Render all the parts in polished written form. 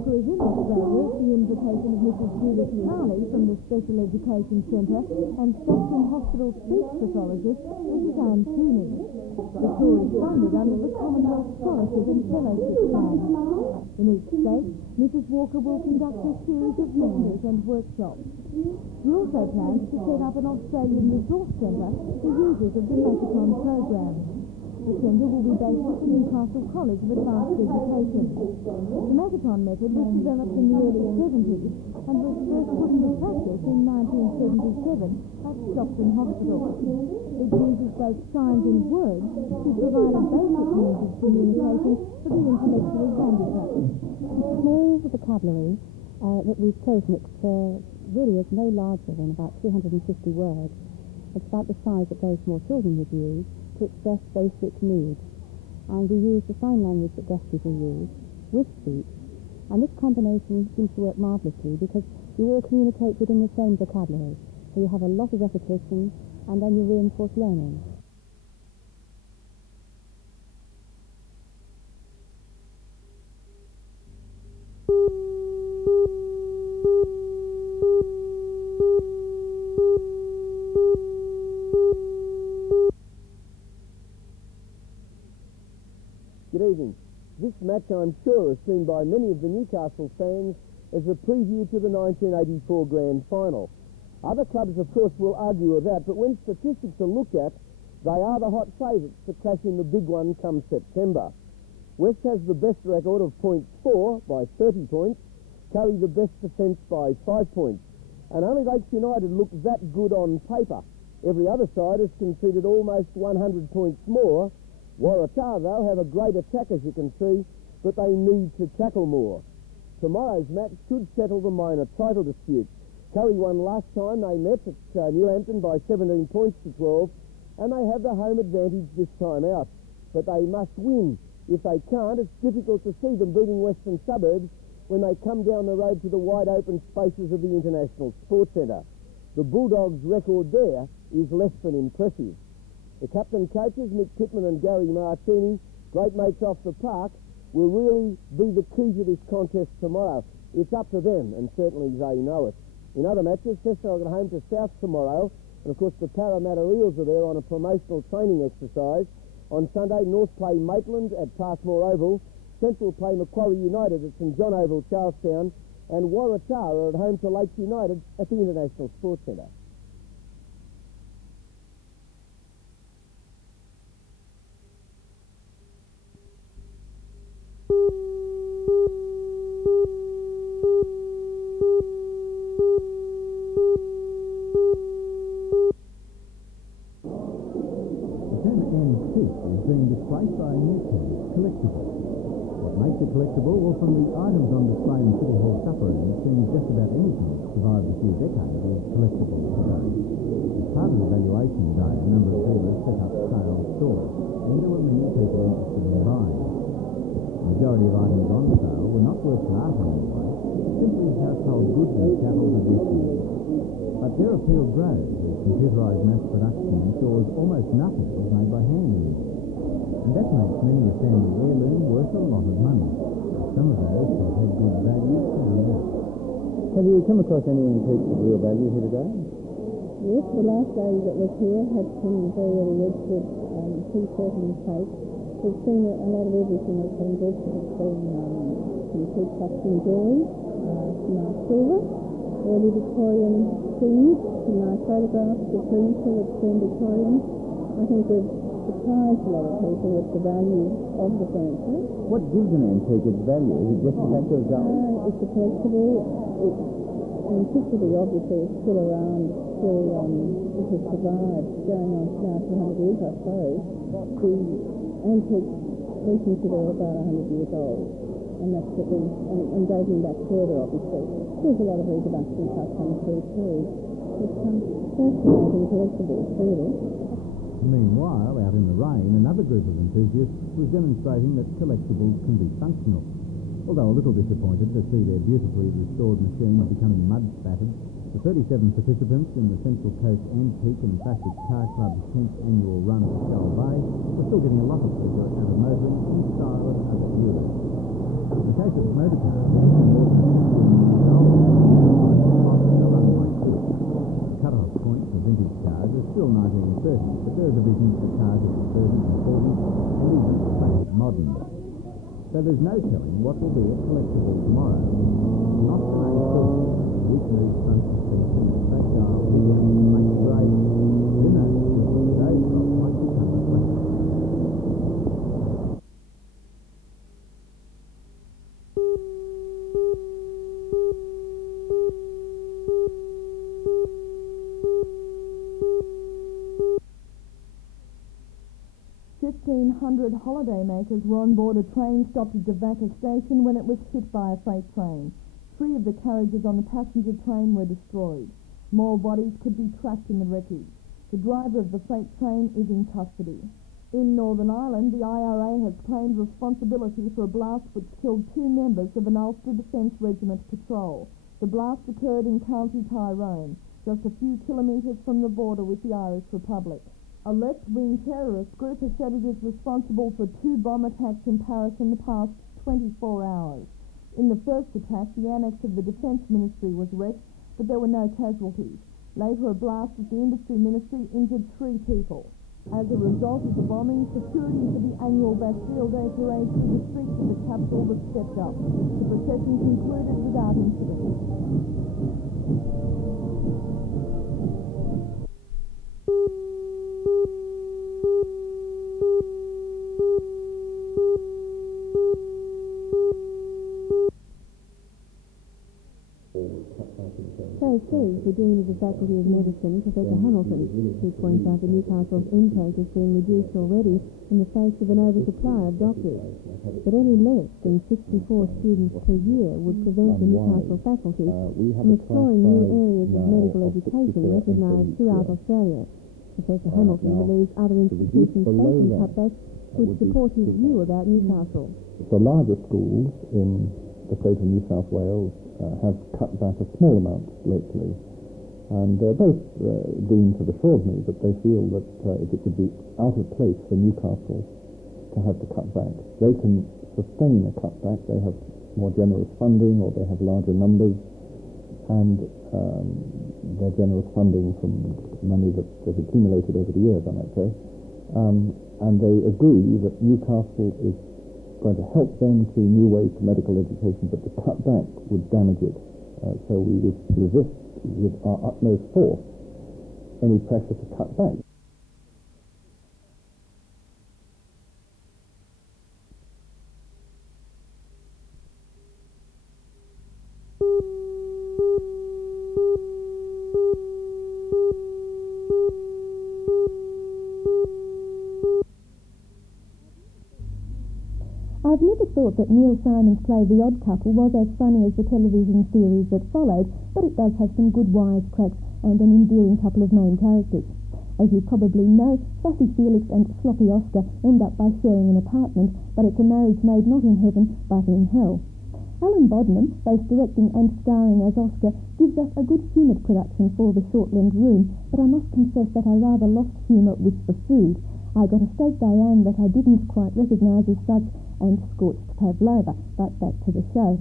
Walker is in Australia at the invitation of Mrs. Judith Carley from the Special Education Centre and Stockton Hospital speech pathologist Mrs. Anne Tooney. The tour is funded under the Commonwealth Scholarship and Fellowship Plan. In each state, Mrs. Walker will conduct a series of lectures and workshops. She also plans to set up an Australian resource centre for users of the Macathon program. The centre will be based at the Newcastle College of Advanced Education. The Macathon method was developed in the early 70s and was first put into practice in 1977 at Stockton Hospital. It uses both signs and words to provide a basic means of communication for the intellectually handicapped. The small vocabulary that we've chosen, it really is no larger than about 250 words. It's about the size that those small children would use to express basic needs. And we use the sign language that deaf people use with speech. And this combination seems to work marvellously because you all communicate within the same vocabulary. So you have a lot of repetition and then you reinforce learning. Good evening. This match, I'm sure, is seen by many of the Newcastle fans as a preview to the 1984 Grand Final. Other clubs, of course, will argue with that, but when statistics are looked at, they are the hot favourites to clash in the big one come September. West has the best record of points 4 by 30 points, Curry the best defence by 5 points, and only Lakes United look that good on paper. Every other side has conceded almost 100 points more. Waratah, though, have a great attack, as you can see, but they need to tackle more. Tomorrow's match should settle the minor title dispute. Curry won last time they met at Newhampton by 17 points to 12, and they have the home advantage this time out. But they must win. If they can't, it's difficult to see them beating Western Suburbs when they come down the road to the wide open spaces of the International Sports Centre. The Bulldogs' record there is less than impressive. The captain coaches, Mick Pittman and Gary Martini, great mates off the park, will really be the key to this contest tomorrow. It's up to them, and certainly they know it. In other matches, Cessnock at home to South tomorrow, and of course the Parramatta Eels are there on a promotional training exercise. On Sunday, North play Maitland at Passmore Oval, Central play Macquarie United at St John Oval, Charlestown, and Waratah are at home to Lakes United at the International Sports Centre. Being displaced by a new term, collectible. What makes it collectible? Well, from the items on display in City Hall supper room, it seems just about anything that's survived a few decades is collectible today. As part of the valuation day, a number of dealers set up sale stores, and there were many people interested in buying. The majority of items on sale were not worth of art in any way, simply household goods and chattels of yesteryear. But their appeal grows as computerised mass production ensures almost nothing is made by hand anymore. And that makes many a family heirloom worth a lot of money. Some of those who have had good value found out. Have you come across any antiques of real value here today? Yes, the last lady that was here had some very early Wedgwood tea set and plate. We've seen a lot of everything that's been good. It's been some tea jewellery, some nice silver, early Victorian things, some nice photographs of furniture that's been Victorian. I think we've surprised a lot of people with the value of the furniture. What gives an antique its value? Is it just the fact that it's old? It's a collectible. Antiquity obviously is still around, it has survived, going on now for 100 years, I suppose. The antiques we consider about 100 years old, and that's what and dating back further, obviously. There's a lot of reproduction stuff come through too. It's fascinating collectibles, really. Meanwhile, out in the rain, another group of enthusiasts was demonstrating that collectibles can be functional. Although a little disappointed to see their beautifully restored machines becoming mud-spattered, the 37 participants in the Central Coast Antique and Classic Car Club's 10th annual run at Skull Bay were still getting a lot of pleasure out of motoring in style of other eras. case of motor cars, cut-off point for vintage cars is still 1930, but there are divisions for cars of the 30s and 40s and even classic modern. So there's no telling what will be a collectible tomorrow. Not paying attention to the weak move front suspension, fragile figure, make great. Who knows? Those crops might become a collectible. 1,500 holidaymakers were on board a train stopped at Devaka station when it was hit by a freight train. 3 of the carriages on the passenger train were destroyed. More bodies could be tracked in the wreckage. The driver of the freight train is in custody. In Northern Ireland, the IRA has claimed responsibility for a blast which killed 2 members of an Ulster Defence Regiment patrol. The blast occurred in County Tyrone, just a few kilometres from the border with the Irish Republic. A left-wing terrorist group has said it is responsible for 2 bomb attacks in Paris in the past 24 hours. In the first attack, the annex of the Defence Ministry was wrecked, but there were no casualties. Later, a blast at the Industry Ministry injured 3 people. As a result of the bombing, security for the annual Bastille Day parade through the streets of the capital was stepped up. The procession concluded without incident. So says the Dean of the Faculty of Medicine, Professor Hamilton, who points out that Newcastle's intake is being reduced already in the face of an oversupply of doctors. But any less than 64 students per year would prevent the Newcastle faculty from exploring new areas of medical education recognised throughout Australia. Professor Hamilton believes other institutions facing cutbacks would support his view about Newcastle. The larger schools in the state of New South Wales have cut back a small amount lately, and both deans have assured me that they feel that it would be out of place for Newcastle to have to cut back. They can sustain a cutback. They have more generous funding, or they have larger numbers, and their generous funding from money that they've accumulated over the years, I might say, and they agree that Newcastle is going to help them see new ways to medical education, but to cut back would damage it. So we would resist with our utmost force any pressure to cut back. I've never thought that Neil Simon's play The Odd Couple was as funny as the television series that followed, but it does have some good wisecracks and an endearing couple of main characters. As you probably know, Fussy Felix and Sloppy Oscar end up by sharing an apartment, but it's a marriage made not in heaven, but in hell. Alan Bodnam, both directing and starring as Oscar, gives us a good-humoured production for The Shortland Room, but I must confess that I rather lost humour with the food. I got a steak Diane that I didn't quite recognise as such, and scorched pavlova, but back to the show.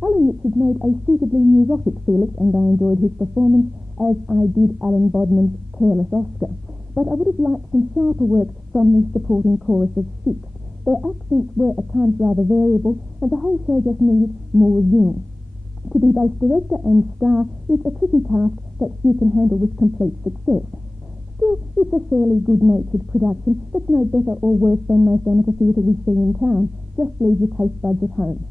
Alan Richards made a suitably neurotic Felix, and I enjoyed his performance, as I did Alan Bodnam's careless Oscar. But I would have liked some sharper work from the supporting chorus of 6. Their accents were at times rather variable, and the whole show just needed more zing. To be both director and star is a tricky task that few can handle with complete success. Still, it's a fairly good-natured production that's no better or worse than most amateur theatre we see in town. Just leave your taste buds at home.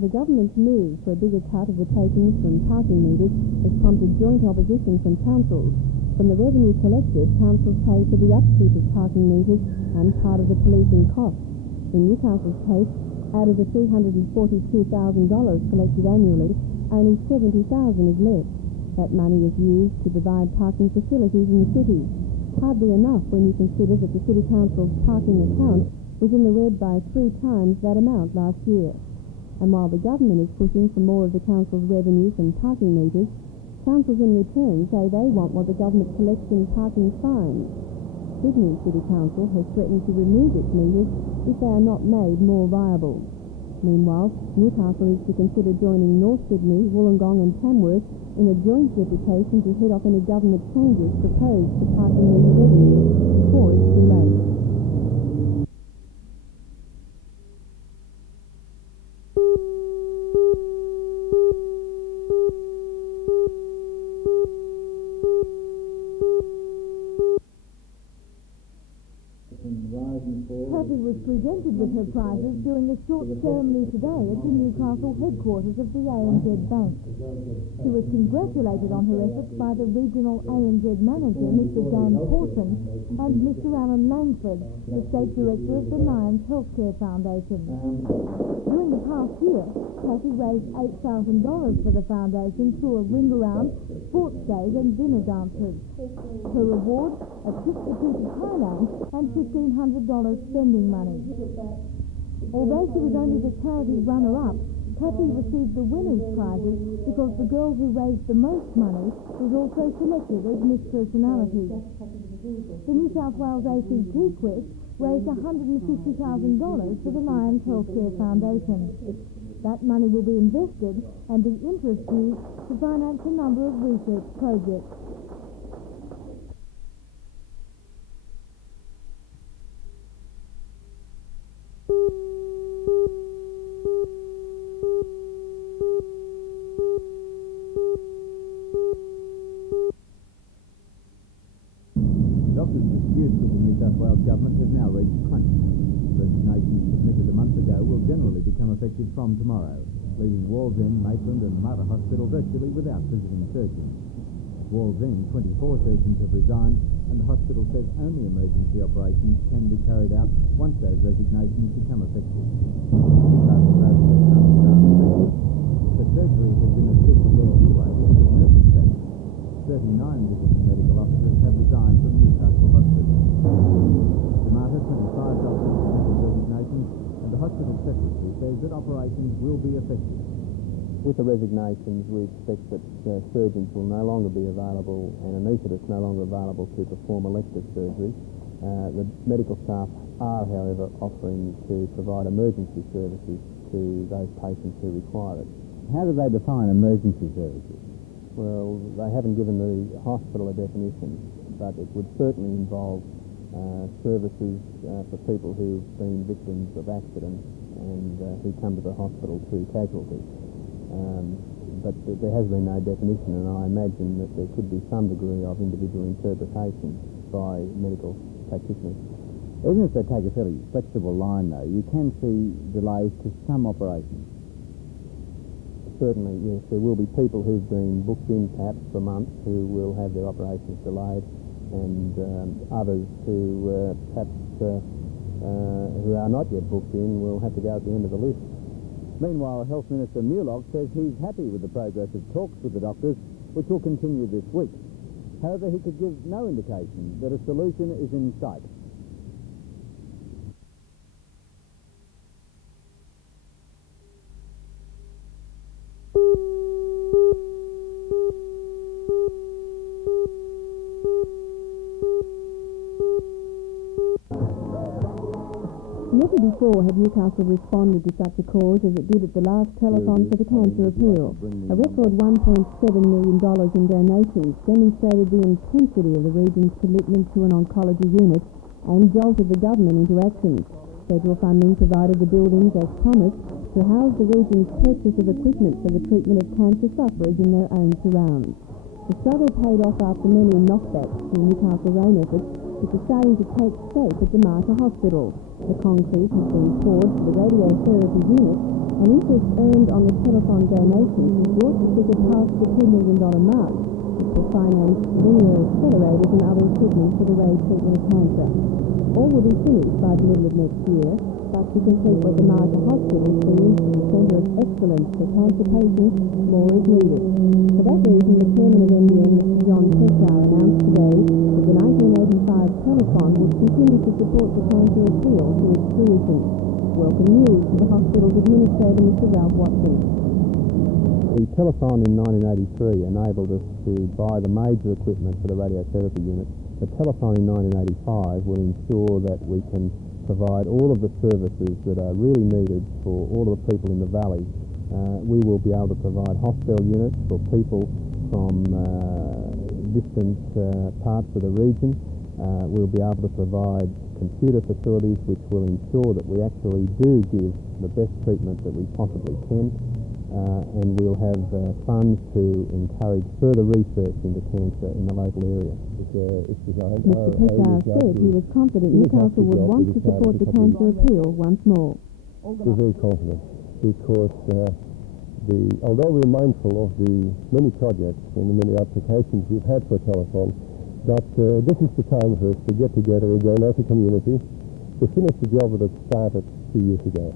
The government's move for a bigger cut of the takings from parking meters has prompted joint opposition from councils. From the revenue collected, councils pay for the upkeep of parking meters and part of the policing costs. In Newcastle's case, out of the $342,000 collected annually, only $70,000 is left. That money is used to provide parking facilities in the city. Hardly enough when you consider that the City Council's parking account was in the red by 3 times that amount last year. And while the government is pushing for more of the council's revenue from parking meters, councils in return say they want what the government collects in parking fines. Sydney City Council has threatened to remove its meters if they are not made more viable. Meanwhile, Newcastle is to consider joining North Sydney, Wollongong and Tamworth in a joint deputation to head off any government changes proposed to parking meter revenue before it's too late. Kathy was presented with her prizes during a short ceremony today at the Newcastle headquarters of the ANZ Bank. She was congratulated on her efforts by the regional ANZ manager, Mr. Dan Pawson, and Mr. Alan Langford, the State Director of the Lions Healthcare Foundation. During the past year, Kathy raised $8,000 for the foundation through a ring-around, sports days and dinner dances. Her reward, a trip to Thailand and $1,500 spending money. Although she was only the charity runner-up, Kathy received the winner's prizes because the girl who raised the most money was also selected as Miss Personality. The New South Wales ACT Quest raised $150,000 for the Lions Healthcare Foundation. That money will be invested and the interest used to finance a number of research projects. Doctors' dispute with the New South Wales Government has now reached crunch point. Resignations submitted a month ago will generally become effective from tomorrow, leaving Wallsend, Maitland and Mater Hospital virtually without visiting surgeons. At Wallsend, 24 surgeons have resigned, and the hospital says only emergency operations can be carried out once those resignations become effective. Newcastle has but surgery has been restricted there anyway because of nursing status. 39 visiting medical officers have resigned from Newcastle Hospital. The Mater, 25 doctors submitted resignations, and the hospital secretary says that operations will be effective. With the resignations, we expect that surgeons will no longer be available and anaesthetists no longer available to perform elective surgery. The medical staff are, however, offering to provide emergency services to those patients who require it. How do they define emergency services? Well, they haven't given the hospital a definition, but it would certainly involve services for people who've been victims of accidents and who come to the hospital through casualty. But there has been no definition, and I imagine that there could be some degree of individual interpretation by medical practitioners. Even if they take a fairly flexible line, though, you can see delays to some operations. Certainly, yes. There will be people who've been booked in perhaps for months who will have their operations delayed, and others who perhaps who are not yet booked in will have to go at the end of the list. Meanwhile, Health Minister Mulock says he's happy with the progress of talks with the doctors, which will continue this week. However, he could give no indication that a solution is in sight. Never before had Newcastle responded to such a cause as it did at the last telethon for the cancer appeal. A record $1.7 million in donations demonstrated the intensity of the region's commitment to an oncology unit and jolted the government into action. Federal funding provided the buildings as promised to house the region's purchase of equipment for the treatment of cancer sufferers in their own surrounds. The struggle paid off after many knockbacks through Newcastle's own efforts, which are starting to take shape at the Mater Hospital. The concrete has been poured for the radiotherapy unit, and interest earned on the telethon donations has brought the figure past the $2 million mark, which will finance linear accelerators and other equipment for the treatment of cancer. All will be finished by the middle of next year, but to complete what the Mater Hospital sees as a centre of excellence for cancer patients, more is needed. For that reason, the chairman of NBN, Mr. John Torres, announced today that the 1985 continued to support the cancer appeal to its fruition. Welcome news to the hospital's administrator, Mr. Ralph Watson. The telethon in 1983 enabled us to buy the major equipment for the radiotherapy unit. The telethon in 1985 will ensure that we can provide all of the services that are really needed for all of the people in the valley. We will be able to provide hospital units for people from distant parts of the region. We'll be able to provide computer facilities which will ensure that we actually do give the best treatment that we possibly can. And we'll have funds to encourage further research into cancer in the local area. Mr. Pessar said he was confident Newcastle would want to support the cancer appeal once more. We're very confident because although we're mindful of the many projects and the many applications we've had for a telethon, that this is the time for us to get together again as a community to finish the job that started 2 years ago.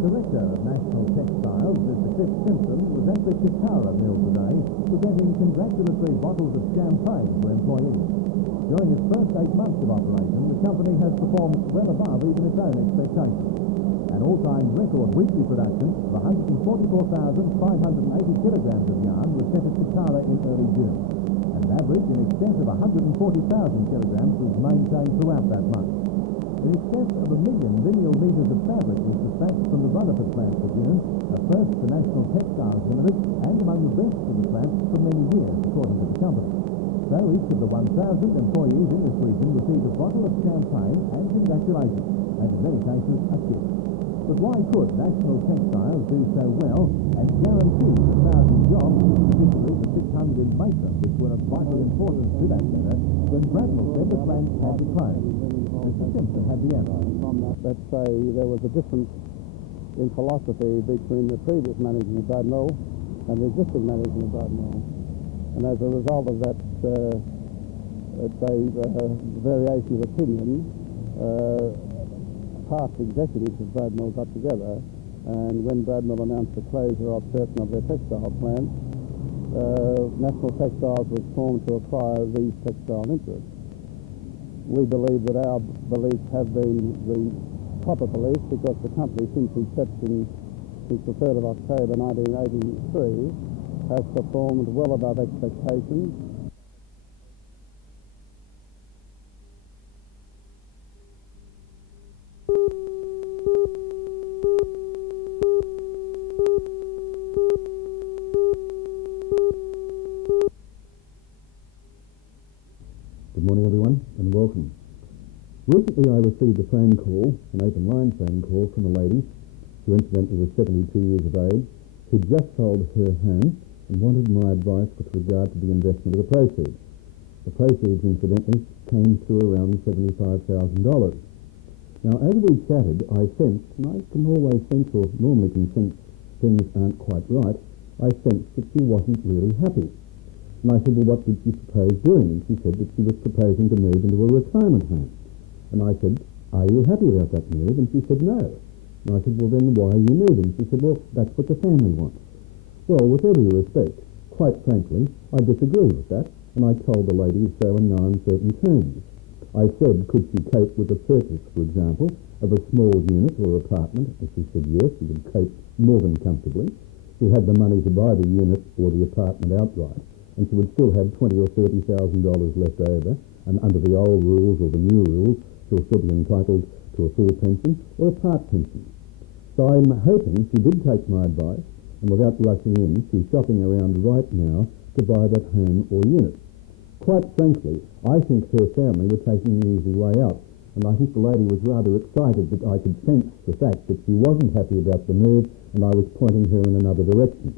Director of National Textiles, Mr. Chris Simpson, was at the Kitara mill today presenting congratulatory bottles of champagne to employees. During its first 8 months of operation, the company has performed well above even its own expectations. An all-time record weekly production of 144,580 kilograms of yarn was sent to Kitara in early June. An average in excess of 140,000 kilograms was maintained throughout that month. In excess of 1 million lineal metres of fabric was dispatched from the Rutherford plant for June, a first for National Textiles Limited and among the best for the plant for many years, according to the company. So each of the 1,000 employees in this region received a bottle of champagne and congratulations, and in many cases a tip. But why could National Textiles do so well and guarantee 1,000 jobs, particularly the 600 in Maitland, which were of vital importance to that centre, when Bradwell said the plant had to close? Mr. Simpson had the answer. Let's say there was a difference in philosophy between the previous management of Bradwell and the existing management of Bradwell. And as a result of that, let's say, variation of opinion, past executives of Bradwell got together, and when Bradwell announced the closure of certain of their textile plants, National Textiles was formed to acquire these textile interests. We believe that our beliefs have been the proper beliefs because the company, since inception, since the 3rd of October 1983, has performed well above expectations. Good morning, everyone, and welcome. Recently I received a phone call, an open line phone call from a lady who incidentally was 72 years of age, who'd just sold her home and wanted my advice with regard to the investment of the proceeds. The proceeds, incidentally, came to around $75,000. Now, as we chatted, I sensed, and I can always sense, or normally can sense, things aren't quite right, I sensed that she wasn't really happy. And I said, well, what did she propose doing? And she said that she was proposing to move into a retirement home. And I said, are you happy about that move? And she said, no. And I said, well, then why are you moving? She said, well, that's what the family wants. Well, with every respect, quite frankly, I disagree with that, and I told the lady so in no uncertain terms. I said, could she cope with the purchase, for example, of a small unit or apartment? And she said, yes, she could cope more than comfortably. She had the money to buy the unit or the apartment outright, and she would still have $20,000 or $30,000 left over, and under the old rules or the new rules, she'll still be entitled to a full pension or a part pension. So I'm hoping she did take my advice, and without rushing in, she's shopping around right now to buy that home or unit. Quite frankly, I think her family were taking the easy way out, and I think the lady was rather excited that I could sense the fact that she wasn't happy about the move, and I was pointing her in another direction.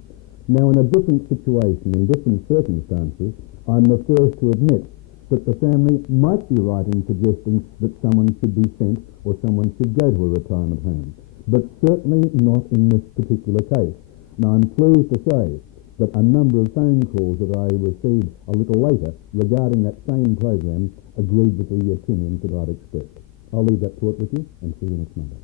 Now, in a different situation, in different circumstances, I'm the first to admit that the family might be right in suggesting that someone should be sent or someone should go to a retirement home, but certainly not in this particular case. Now, I'm pleased to say that a number of phone calls that I received a little later regarding that same program agreed with the opinions that I'd expressed. I'll leave that thought with you and see you next Monday.